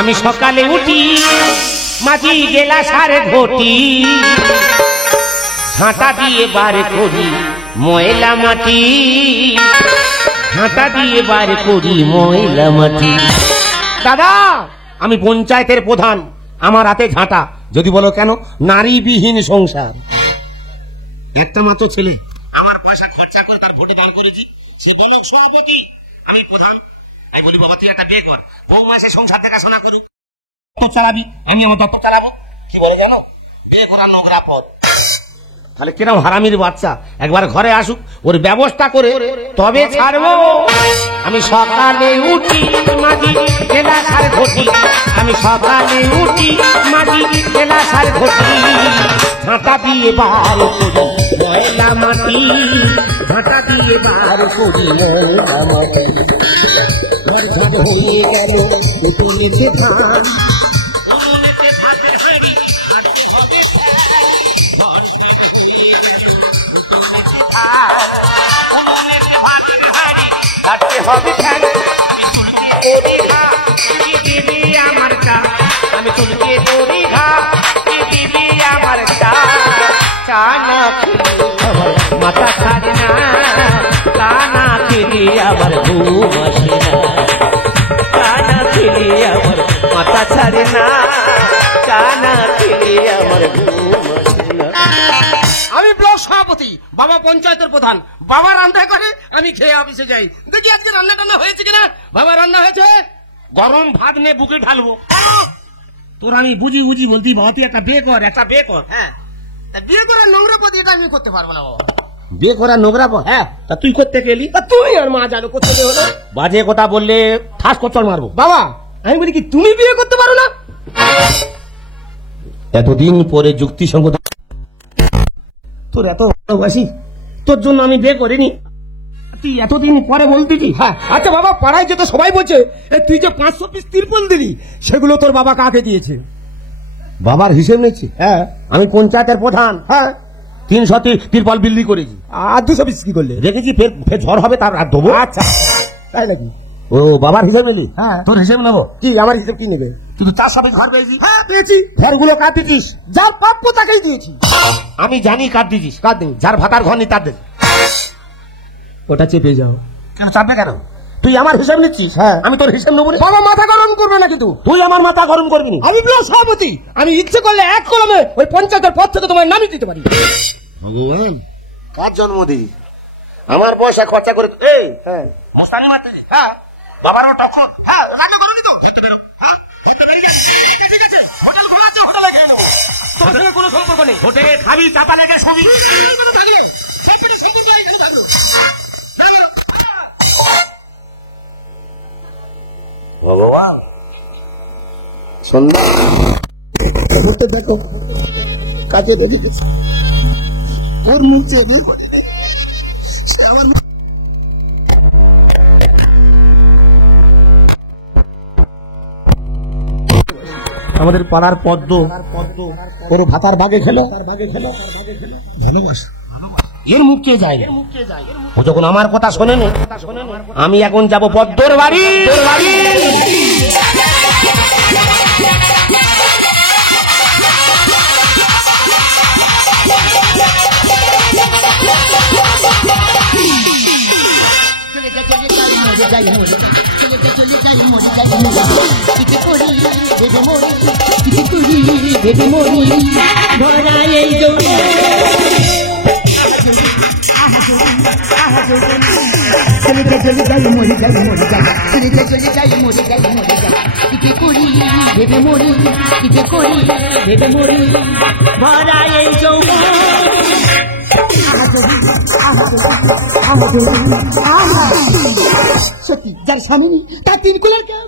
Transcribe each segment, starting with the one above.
আমি সকালে উঠি মাঝি গেলা সারে ঘটি ঝাঁটা দিয়ে বার করি ময়লা মাটি ঝাঁটা দিয়ে বার করি ময়লা মাটি। দাদা আমি পঞ্চায়েতের প্রধান, আমার হাতে ঝাঁটা। যদি বলো কেন? নারীবিহীন সংসার। একটা মাত্র ছেলে, আমার পয়সা খরচা করে তার ভোটে দান করেছি, সেই ব্লক সভাপতি, আমি প্রধান। আমি বলি বাবা তুই একটা বিয়ে কর, বৌমা সে সংসার দেখাশোনা করুক, চালাবি, আমি আমার দপ্তর চালাবো। কি বলে জানো? বিয়ে করা নোংরা পথ। তাহলে কিরম হারামির বাচ্চা, একবার ঘরে আসুক, ওর ব্যবস্থা করে তবে ছাড়বো। আমি সকালে উঠি মাঝি গেলা সার ঘটি, আমি সকালে উঠি মাঝি গেলা সার ঘটি ঝাঁটা দিয়ে বার করি ময়লা মাটি ঝাঁটা দিয়ে বার করি ময়লা মাটি। ঘর ঘর হয়ে গেল উঠোনেতে ধান, উঠোনেতে ভাতের হাঁড়ি আনতে হবে আমি তুলকে তোরি ঘা দিবি আমার চানা খেলি আমার মাথা ছাড়ে না, কানা খেলি আমার ঘুম আসে না, কানা খেলি আমার মাথা ছাড়ে না, কানা খেলি আমার ঘুম আসে না। আমি ব্লক সভাপতি, বাবা পঞ্চায়েতের প্রধান, বাবা রান্না করে, আমি খেয়ে অফিসে যাই। দেখি আজকে রান্না টান্না হয়েছে কিনা। বাবা রান্না হয়েছে, গরম ভাত নিয়ে বুকে ঢালবো। তোর আমি বুঝি বুঝি বলতি বাবা তুই একটা বিয়ে কর, একটা বিয়ে কর। হ্যাঁ বিয়ে করার নোংরা পথ এটা আমি করতে পারবো না বাবা। বিয়ে করার নোংরা পথ? হ্যাঁ তা তুই করতে গেলি, তুই আর মা জানো করতে হলো। বাজে কথা বললে ঠাস কচড় মারবো। বাবা আমি বলি কি তুমি বিয়ে করতে পারো না? এতদিন পরে যুক্তিসঙ্গত, তোর এত ভালোবাসি, তোর জন্য আমি বিয়ে করিনি, তুই এতদিন পরে বলতেছি। হ্যাঁ আচ্ছা বাবা, পাড়ায় যেতে সবাই বলছে তুই যে 500 পিস তিরপল দিলি, সেগুলো তোর বাবা কাকে দিয়েছে? বাবার হিসেব নিচ্ছি। হ্যাঁ আমি পঞ্চায়েতের প্রধান। হ্যাঁ 300 তিরপল বিল্লি করেছি। আর 200 পিস কি করলে? রেখেছি, ফের ঝড় হবে তার আর দেবো। আচ্ছা তাই নাকি? ও বাবার হিসেব নিলি? হ্যাঁ তোর হিসেব নেবো। কি আমার হিসেব কি নেবে? তুই তো 400 পিস ঘর পেয়েছি। হ্যাঁ পেয়েছি। ঘরগুলো কার দিয়েছিস? যার প্রাপ্য তাকেই দিয়েছি। আমি জানি কার দিয়েছিস। কার দিন? যার ভাতার ঘর নেই তার দিন। ওটা চেপে যাও। কেন চাপবে কেন? তুই আমার হিসাব নিচ্ছিস? হ্যাঁ আমি তোর হিসাব নেবো। বাবা মাথা গরম করবে না কিন্তু। তুই আমার মাথা গরম করবি না। আমি ব্লক সভাপতি, আমি ইচ্ছে করলে এক কলমে ওই পঞ্চায়েতের পদ থেকে তোমার নামিয়ে দিতে পারি। ভগবান কার জন্মদিন, আমার পয়সা খরচা করে। হ্যাঁ মস্তানি মারতে। হ্যাঁ বাবারও টক। হ্যাঁ হোটেলের কোনো সম্পর্ক নেই। হোটেলে খাবি, চাপা লেগে সবই ভগবান। সন্ধ্যা দেখো কাজে রেখে গেছে, ওর মুখে আমাদের পাড়ার পদ্ম ওর ভাতার বাগে খেলো, ভালোবাসা এর মুখে যায়। ও যখন আমার কথা শোনেনি, আমি এখন যাব পদ্মর বাড়ি। সত্যি যার স্বামী তার 3 কুলের কেউ।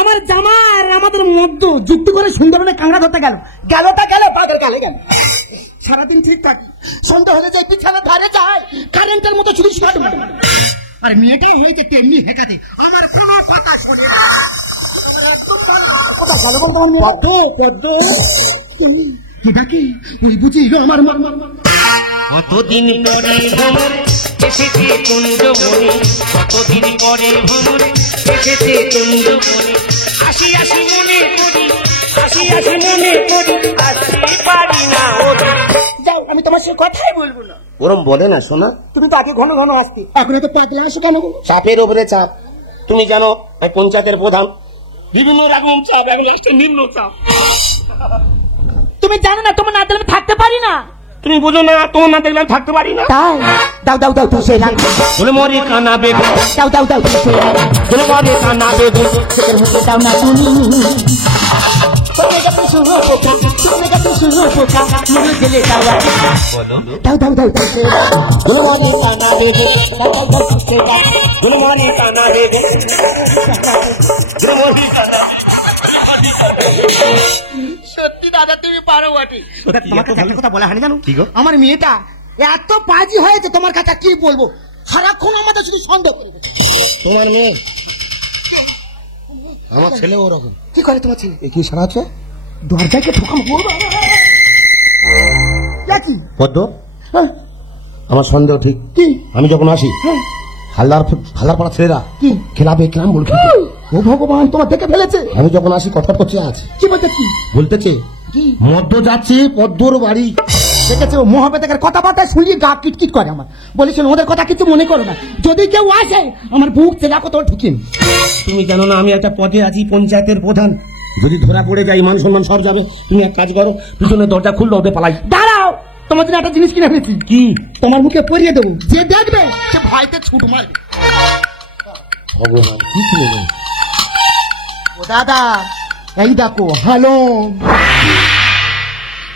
আমার জামার আমাদের মধ্য যুক্তি করে সুন্দরবনে কাঁকড়া ধরতে গেল, গেলটা গেল তাদের গালে গেল। সারাদিন ঠিক থাকি, সন্ধ্যা হলে যায় বিছানা ধারে যায়, কারেন্টের মতো চুরি শুরু। আর মেয়েটাই হয়েছে তেমনি হেঁকাতে, আমার কোনো কথা শোনে না। কথা ভালো বলতে আমার কতদিন পরে ভ্রমণ এসেছে কুঞ্জবনে, কতদিন পরে ভ্রমণ এসেছে কুঞ্জবনে, আসি আসি মনে করি, আসি আসি মনে করি, আসি পারি না ওরে। যাও, আমি তোমার সাথে কথাই বলবো না। ওরম বলে না শোনা, তুমি তো আগে ঘন ঘন আসতে, এখন তো পাগলা আসো কেন? চাপের ওপরে চাপ। তুমি জানো আমি পঞ্চায়েতের প্রধান, বিভিন্ন রকম চাপ, এখন লাস্টে নিম্ন চাপ। তুমি জানো না তোমার না দিলে আমি থাকতে পারি না। তুমি বোঝো না, তোমার না দেখলে আমি থাকতে পারি না। তাই দাও দাও দাও তো সেই বলে মরে কানা বেগুন, দাও দাও দাও তো সেই বলে মরে কানা বেগুন, সেটার মধ্যে দাও না তুমি তুমি শুরু পোকা, তুমি শুরু পোকা, মুড়ি দিলে দাও বলো দাও দাও দাও তো সেই বলে মরে কানা বেগুন, দাও দাও দাও তো সেই বলে মরে কানা বেগুন, বলে মরে কানা। সত্যি দাদা তুমি পারো বটে। তোমাকে একটা কথা বলা হয়নি জানো? আমার মেয়েটা এত পাজি হয়েছে, তোমার কাছে কি বলবো, সারাক্ষণ আমাদের শুধু সন্দেহ করে। তোমার মেয়ে? আমার ছেলে ওরকম। কি করে তোমার ছেলে? কি সারাচ্ছে দরজাকে ঠোকাম বলবো কি পদ্ম? আমার সন্দেহ ঠিক। কি? আমি যখন আসি হালদার পাড়া ছেলেরা কি খেলাবে ক্যারাম বল খেলতে। ও ভগবান, তোমার দেখে ফেলেছে। আমি যখন আসি কথা করছে আছে কি বলতে? কি বলতেছে কি মদ্য যাচ্ছে পদ্মর বাড়ি। দেখেছে ও মহাবেদাকের কথাবার্তা শুনিয়ে গা কিটকিট করে আমার। বলেছেন ওদের কথা কিছু মনে করো না, যদি কেউ আসে আমার বুক চেনা কোথাও ঢুকিন। তুমি জানো না আমি একটা পদে আছি, পঞ্চায়েতের প্রধান। যদি ধরা পড়ে যাই মান সম্মান সব যাবে। তুমি এক কাজ করো, পিছনে দরজা খুললো ওদের পালাই। দাঁড়াও, তোমার জন্য একটা জিনিস কিনে এনেছি। কি? তোমার মুখে পরিয়ে দেবো, যে দেখবে সে ভয়তে ছুট মারবে। ভগবান কি ছিল? ও দাদা এই দেখো হ্যালো,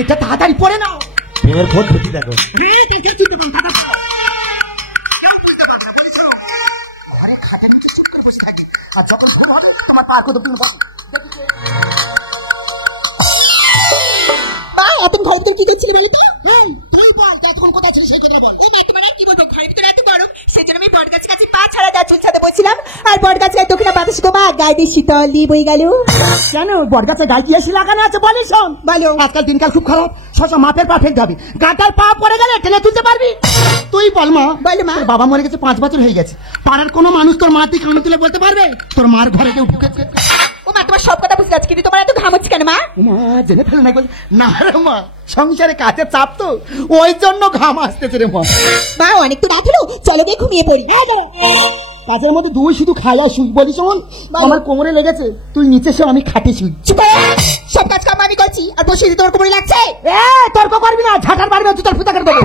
এটা তাড়াতাড়ি পড়ে নাও। প্রেমের খোঁজ ধরছি দেখো। তুমি ঘরের ভিতরে কি দেখছিলে? কেন বটগাছে গায়ে কি এসে লাগানো আছে বলে? শোন বলো, আজকাল দিনকাল খুব খারাপ, সব মাপের পা ফেলতে হবে। গাটার পা পড়ে গেলে টেনে তুলতে পারবি? তুই বল মা। বলে মা, বাবা মরে গেছে 5 বছর হয়ে গেছে। পাড়ার কোনো মানুষ তোর মা তুই কানে তুলে বলতে পারবে তোর মার ঘরে কেউ ঢুকেছে? ও মা, তোমার সব কথা বুঝতে পারছি, কিন্তু তোমার এত ঘাম হচ্ছে কেন মা? মা জেনে ফেলে না বলে না রে মা, সংসারে কাছে চাপ তো ওই জন্য ঘাম আসতেছে রে মা। মা অনেক তো রাত হলো, চলো গিয়ে ঘুমিয়ে পড়ি। কাজের মধ্যে দুই শুধু খাওয়া শুই। বলি শোন, আমার কোমরে লেগেছে, তুই নিচে শো, আমি খাটে শুই। সব কাজ কাম আমি করছি, আর বসে তোমার কোমরে লাগছে। তর্ক করবি না, ঝাঁটার বাড়বে তুই তোর ফুটা করে দেবো।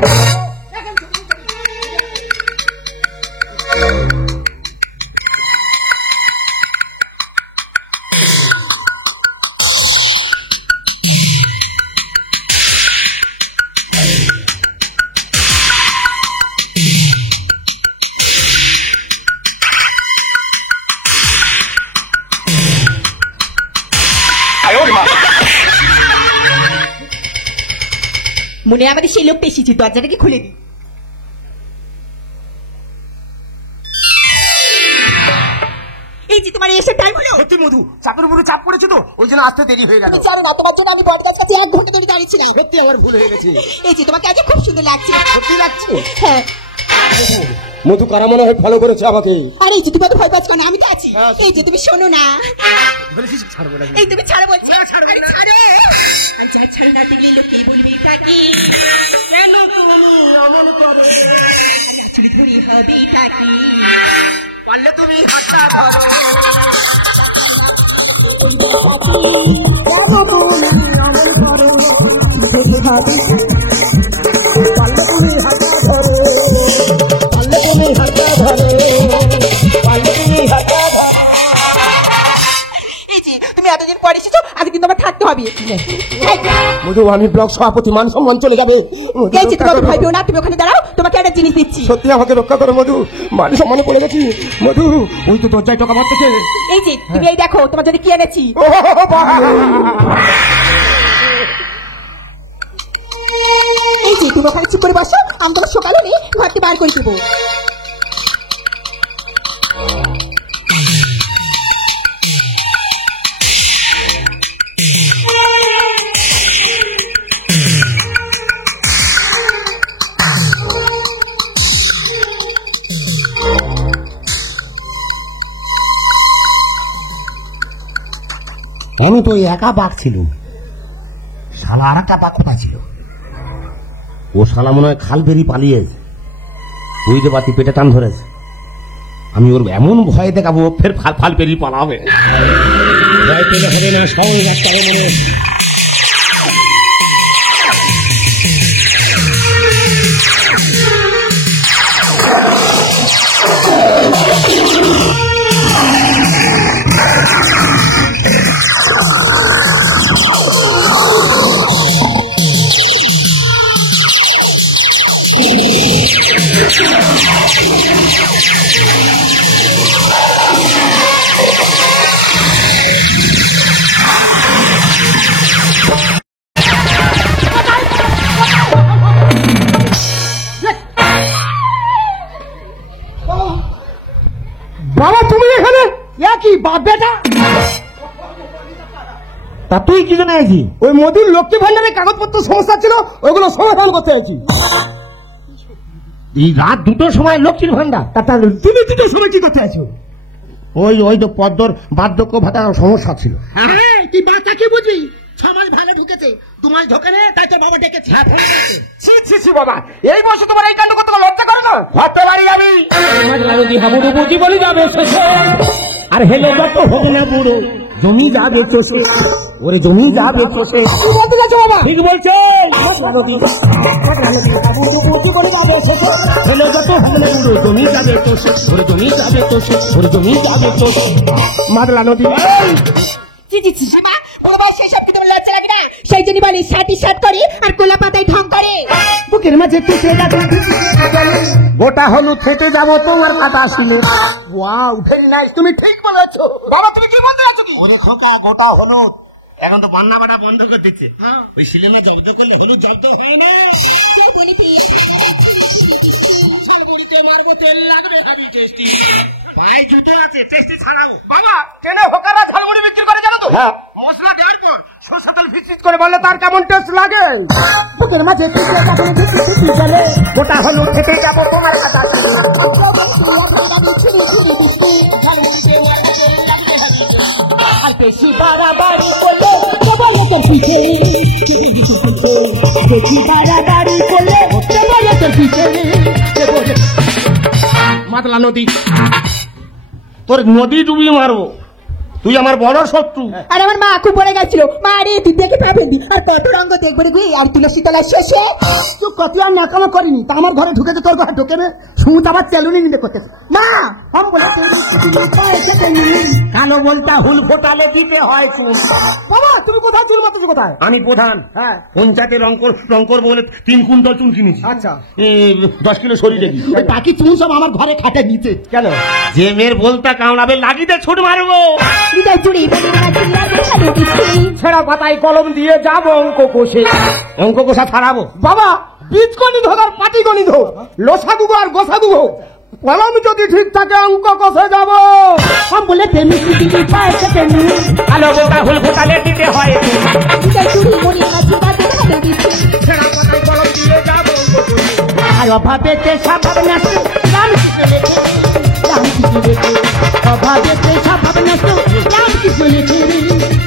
মনে আমাদের সেই লোকটা এসেছি, দরজাটাকে খুলে দিই। এই যে তোমার এসে টাইম হলো। সত্যি মধু, চাপের উপরে চাপ পড়েছে তো ওই জন্য আসতে দেরি হয়ে গেল। তুমি জানো না তোমার জন্য আমি বটগাছ কাছে 1 ঘন্টা ধরে দাঁড়িয়েছিলাম। সত্যি আমার ভুল হয়ে গেছে। এই যে তোমাকে আজ খুব সুন্দর লাগছে। সত্যি লাগছে? হ্যাঁ। মধু কারা মনে হয় ফলো করেছে আমাকে। আরে এই যে তুমি তো ভয় পাচ্ছ না, আমি তো আছি। এই যে তুমি শোনো না, এই তুমি ছাড়ো বলছি। আরে আচ্ছা ছাড় না দিলে লোকে বলবে কাকি, কেন তুমি অমন করো? চুরি ধরি হবে কাকি, পারলে তুমি হাতটা ধরো। এই যে তুমি এতদিন পরে এসেছো, আজ কিন্তু আমার থাকতে হবে। মধু আমি ব্লক সভাপতি, মান সম্মান চলে যাবে। এই যে তুমি ভয় পেও না, তুমি ওখানে দাঁড়াও, তোমাকে একটা জিনিস দিচ্ছি। সত্যি আমাকে রক্ষা করো মধু, মান সম্মানে পড়ে গেছি মধু। ওই তো দরজায় টাকা মারতেছে। এই যে তুমি এই দেখো তোমার জন্য কি এনেছি। এই যে তুমি ওখানে চুপ করে বসো, আমি তোমার সকাল হলে ঘরটি বার করে দেবো। আমি তো একা বাঘ ছিল, শালা আর একটা বাঘ কোথায় ছিল? ও শালা মনে হয় খাল বেরিয়ে পালিয়েছে, বুঝতে পারছি পেটে টান ধরেছে। আমি ওর এমন ভয় দেখাবো ফের ফাল পেরিয়ে পালাবে। ভয় পেলে হবে না, সঙ্গ রাস্তা হবে না। বাবা তুমি এখানে কি বাপ বেটা? তা তুই কি জন্য আছি? ওই মোদির লক্ষ্মী ভান্ডারের কাগজপত্র সমস্যা ছিল, ওইগুলো সমাধান করতে আছি। এই রাত 2টোর সময় লক্ষ্মীর ভান্ডার? তুমি 2টোর সময় কি করতে আছো? ওই তো পদ্মর বার্ধক্য ভাতার সমস্যা ছিল। হ্যাঁ, তুই বাচ্চা কি বুঝি? 6 মাস ভালো ঢুকেছে, 2 মাস ঢোকে না, তাই তো বাবা ডেকেছে। ছি বাবা, এই বয়সে তোমার এই কাণ্ড করতে লজ্জা করে না? ভাবতে পারি আমি নদী হাবুডু বুঝি বলি যাবে শেষে, আর হেলে যত হবে না বুড়ো জমি যাবে চষে। ওরে জমি যাবে চষে, ঠিক বলছে। হেলে যত হবে না বুড়ো জমি যাবে চষে, ওরে জমি যাবে চষে, ওরে জমি যাবে চষে। মাদলা নদী বাবা সেসব কি তোমার লজ্জা লাগে না? সেই জন্য বলি সাটি শার্ট করে আর কোলা পাতায় ঢং করে। বুকের মাঝে টুকরে গোটা হলুদ খেতে যাবো তোমার কথা ছিল। ওয়াও, ভেরি নাইস, তুমি ঠিক বলেছো। বাবা তুমি কি বলতে আছো? ওরে খোকা, গোটা হলুদ এখন তো বন্যা বাটা বন্ধ করে দিচ্ছে। ওই সিলেনে জব্দ করলে হলুদ জব্দ হয় না। ভাই জুতো আছে, টেস্টি ছাড়াবো। বাবা ট্রেনে হোকারা ঝালমুড়ি বিক্রি করে জানো তো? মশলা দেওয়ার পর সরষে তেল ফিসফিস করে বললে তার কেমন টেস্ট লাগে। বুকের মাঝে গোটা হলুদ খেতে যাবো তোমার কথা। আর বেশি বাড়াবাড়ি করলে সবাই তোর পিছে, বেশি বাড়াবাড়ি করলে সবাই তোর পিছে। মাতলা নদী, তোর নদী ডুবিয়ে মারবো, তুই আমার বড় শত্রু। আর আমার মা খুব পড়ে গেছিল, মা রে তুই দেখে পাবেন আর কত রঙ দেখবে রে। আর তুলসী তলায় শেষে তুই কত আর নাকামো করিনি, তা আমার ঘরে ঢুকেছে, তোর ঘরে ঢুকে না, সুত আবার চেলুনি নিতে করতেছে। মা আমি বলে কালো বলটা হুল ফোটালে দিতে হয় চুল। বাবা তুমি কোথায় চুল মারতেছো? কোথায়? আমি প্রধান, হ্যাঁ পঞ্চায়েতে রঙ্কর বলে 3 কুইন্টাল চুল কিনেছি। আচ্ছা, 10 কিলো শরীরে দিই। ওই বাকি চুল সব আমার ঘরে খাটে নিতে। কেন? যে মেয়ের বলতা কামড়াবে লাগিতে ছুট মারবো। বিদায় চুড়ি ছেঁড়া পাতায় কলম দিয়ে যাবো অঙ্ক কষে, অঙ্ক কষা ছাড়াবো। বাবা বীজগণিত হোক আর পাটিগণিত হোক, লসাগু আর গোসাগু হোক, কলম যদি ঠিক থাকে অঙ্ক কষে যাব। हम बोले प्रेमी की दिल पाए प्रेमी কালো বলটা হুল ফোটালে দিতে হয় চুল। বিদায় চুড়ি মনি নাচি বাজে খাবে দিছি ছেঁড়া পাতায় কলম দিয়ে যাবো অঙ্ক কষে। আর অভাবেতে স্বভাব নষ্ট রাম কৃষ্ণ লেখে, রাম কৃষ্ণ লেখে অভাবেতে স্বভাব নষ্ট রাম কৃষ্ণ লেখে,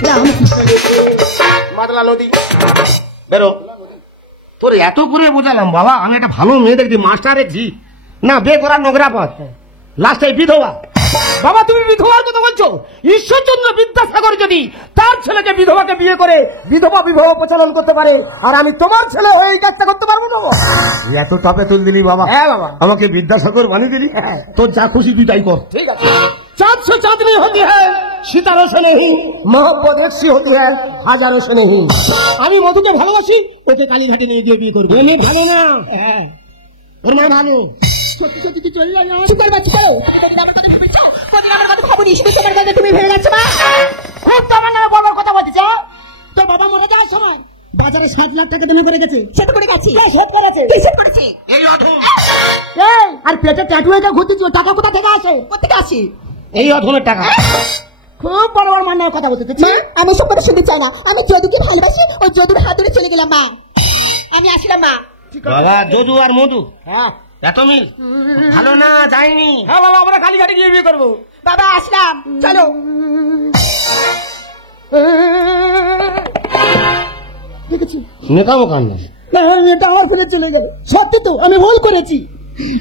রাম কৃষ্ণ লেখে। মাদলা নদী বেরো। তোর এত করে বোঝালাম বাবা, আমি একটা ভালো মেয়ে দেখছি, মাস্টার দেখছি না, বিয়ে করার নোংরা পথ, লাস্টে বিধবা। বাবা তুমি বিধবার কথা বলছো? ঈশ্বরচন্দ্র বিদ্যাসাগর যদি তার ছেলেকে বিধবাকে বিয়ে করে বিধবা বিবাহ প্রচলন করতে পারে, আর আমি তোমার ছেলে এই কাজটা করতে পারবো না? এত টপে তুল দিলি বাবা। হ্যাঁ বাবা, আমাকে বিদ্যাসাগর বানিয়ে দিলি। তোর যা খুশি তুই তাই কর। ঠিক আছে। चाँद से चांदनी होती है, सितारों से नहीं, मोहब्बत एक सी होती है, হাজারো से नहीं। আমি মধুকে ভালোবাসি, ওকে কালীঘাটে নিয়ে গিয়ে বিয়ে করবো। এমনি ভালো না, ওর মা ভালো। সত্যি সত্যি তুই চলে যাই। চুপ করো বাচ্চা করো, আমার কথা ভেবেছো? আমার কথা খবর নিস, তোমার কথা তুমি ভেবে যাচ্ছ মা। খুব তো আমার নামে বলবার কথা বলছিস। তোর বাবা মারা যাওয়ার সময় বাজারে 7 লাখ টাকা জমা করে গেছে। সেটা করে গেছি, শোধ করেছে। তুই সেট করেছি। এই অধম, এই আর পেটে ট্যাটু এটা ঘুরতেছি, টাকা কোথা থেকে আসে? কোথেকে আসি? এই অধমের টাকা। খুব বড় বড় মান্নার কথা বলতে মা, আমি সব কথা শুনতে চাই না, আমি যদুকে ভালোবাসি, ওই যদুর হাত ধরে চলে গেলাম মা। আমি আসলাম মা। বাবা যদু আর মধু, হ্যাঁ এত মিল ভালো না, যাইনি। হ্যাঁ বাবা, আমরা কালীঘাটে গিয়ে বিয়ে করবো। বাবা আসলাম, চলো। নেকামো কান্না। না এটা আমার ফেলে চলে গেল, সত্যি তো আমি ভুল করেছি।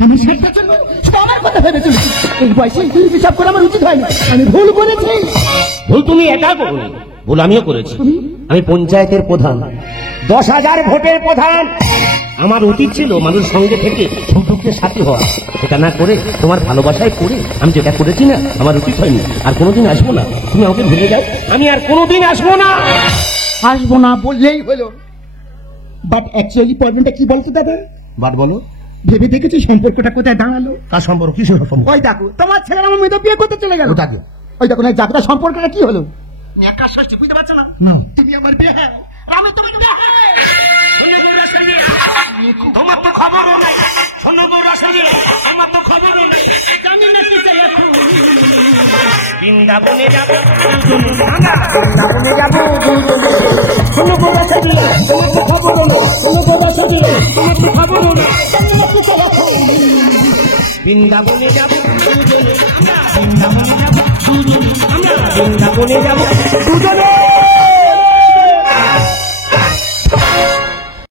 আমি 60 বছর শুধু আমার কথা ভেবে চলেছি, এই বয়সে হিসাব করে আমার উচিত হয়নি, আমি ভুল করেছি। ভুল তুমি একা করোনি, ভুল আমিও করেছি। আমি পঞ্চায়েতের প্রধান, 10,000 ভোটের প্রধান। আমার উচিত ছিল মানুষের সঙ্গে থেকে সম্পর্কের সাথী হওয়া, সেটা না করে তোমার ভালোবাসায় পড়ে আমি যেটা করেছি না, আমার উচিত হয়নি। আর কোনোদিন আসবো না, তুমি আমাকে ভুলে যাও, আমি আর কোনোদিন আসবো না। আসবো না বললেই হলো, বাট অ্যাকচুয়ালি প্রবলেমটা কি বলতো দাদা? বাট বলো, ভেবে দেখেছি সম্পর্কটা কোথায় দাঁড়ালো? কার সম্পর্ক, কিসের সম্পর্ক? ওই দেখো তোমার ছেলের আমার মেয়েটা বিয়ে করতে চলে গেল। ওটাকে ওই দেখো না জাতটা সম্পর্কটা কি হলো? একটা ষষ্ঠী বুঝতে পারছো না? তুমি আমার বিয়ে, আমি তোমাকে তোমার তো খবরও নাই, শোনো গো রাসেলি, আমার তো খবরও নাই। জানি না কি চাই এখন। বৃন্দাবনে যাব, বৃন্দাবনে যাব, শোনো গো রাসেলি, তোমার তো খবরও নাই, শোনো গো রাসেলি, তোমার তো খবরও নাই। বৃন্দাবনে যাব, বৃন্দাবনে যাব, বৃন্দাবনে যাব দুজনে।